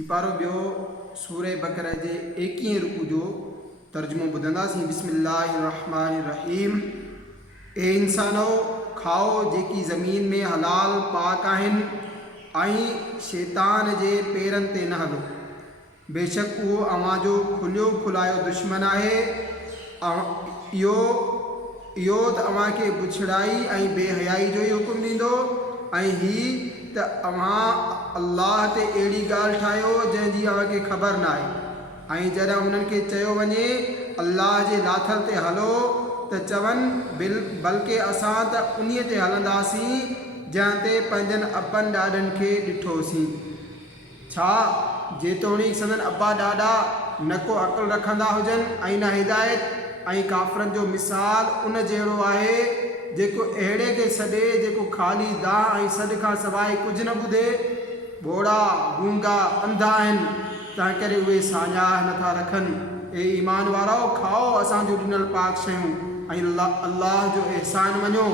ही पारो ॿियो सूरह बकरा जे 21 रुकू जो तर्जुमो ॿुधंदासीं। बिस्मिल्लाहिर्रहमानिर्रहीम। ए इंसानो, खाओ जेकी ज़मीन में हलाल पाक आहिनि ऐं शैतान जे पेरनि ते न हलो, बेशक उहो अव्हां जो खुलियो खुलायो दुश्मन आहे। इहो त अव्हां खे बुछड़ाई ऐं बेहयाई जो ई हुकुम ॾींदो ऐं ही त अव्हां अल्लाह ते अहिड़ी ॻाल्हि ठाहियो जंहिंजी अव्हां खे ख़बर न आहे। ऐं जॾहिं उन्हनि खे चयो वञे अल्लाह जे लाथल ते हलो त चवनि बल्कि असां त उन्हीअ ते हलंदासीं जंहिं ते पंहिंजनि अबनि ॾाॾनि खे ॾिठोसीं। छा जेतोणीकि संदन अब्बा ॾाॾा न को अक़ुलु रखंदा हुजनि ऐं न हिदायत, ऐं काफ़िरनि जो मिसाल उन जहिड़ो आहे जेको अहिड़े खे सॾे जेको ख़ाली दाह ऐं सॾ खां सवाइ कुझु न ॿुधे। ॿोड़ा गूंगा अंधा आहिनि, तंहिं करे उहे साञाह नथा रखनि। ए ईमान वारो, खाओ असांजो ॾिनल पाक शयूं ऐं अल्लाह जो अहसान मञो।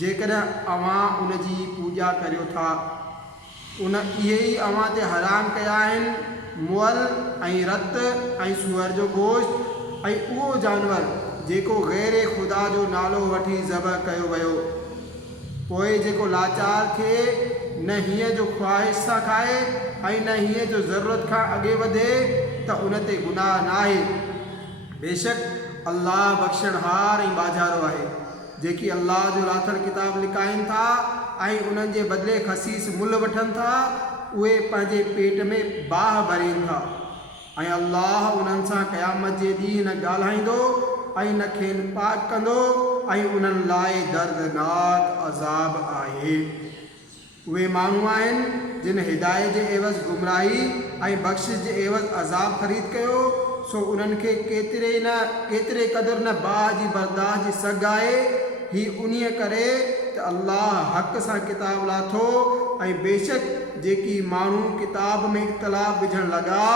जेकॾहिं अव्हां उन जी पूॼा करियो था, उन इहे ई अव्हां ते हराम कया आहिनि मुअल ऐं रत ऐं सूअर जो गोश्त ऐं उहो जानवर जेको ग़ैर ख़ुदा जो नालो वठी ज़बह कयो वियो। पोइ जेको लाचार थे न हीअं जो ख़्वाहिश सां खाए ऐं न हीअं जो ज़रूरत खां अॻे वधे त उन ते गुनाह न आहे। बेशक अल्लाह बख़्शणहार ऐं बाज़ारो आहे। जेकी अल्लाह जो लाथल किताब लिकाइनि था ऐं उन्हनि जे बदिले ख़सीस मुल वठनि था, उहे पंहिंजे पेट में बाह भरीनि था ऐं अल्लाह उन्हनि सां क़यामत जे ॾींहुं न ॻाल्हाईंदो ऐं न खेनि पाक कंदो ऐं उन्हनि लाइ दर्दनाक अज़ाब आहे। उहे माण्हू आहिनि जिन हिदायत जे एवज़ गुमराही ऐं बख़्शिश जे एवज़ अज़ाब ख़रीद कयो, सो उन्हनि खे केतिरे क़दुरु न बाह जी बर्दाश्त जी सघ आहे। ही उन्हीअ करे त अल्लाह हक़ सां किताब लाथो ऐं बेशक जेकी माण्हू किताब में इख़्तिलाफ़ विझण लॻा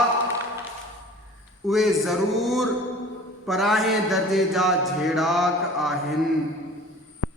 उहे ज़रूर पराहें दर्जे जा झेड़ाक आहिनि।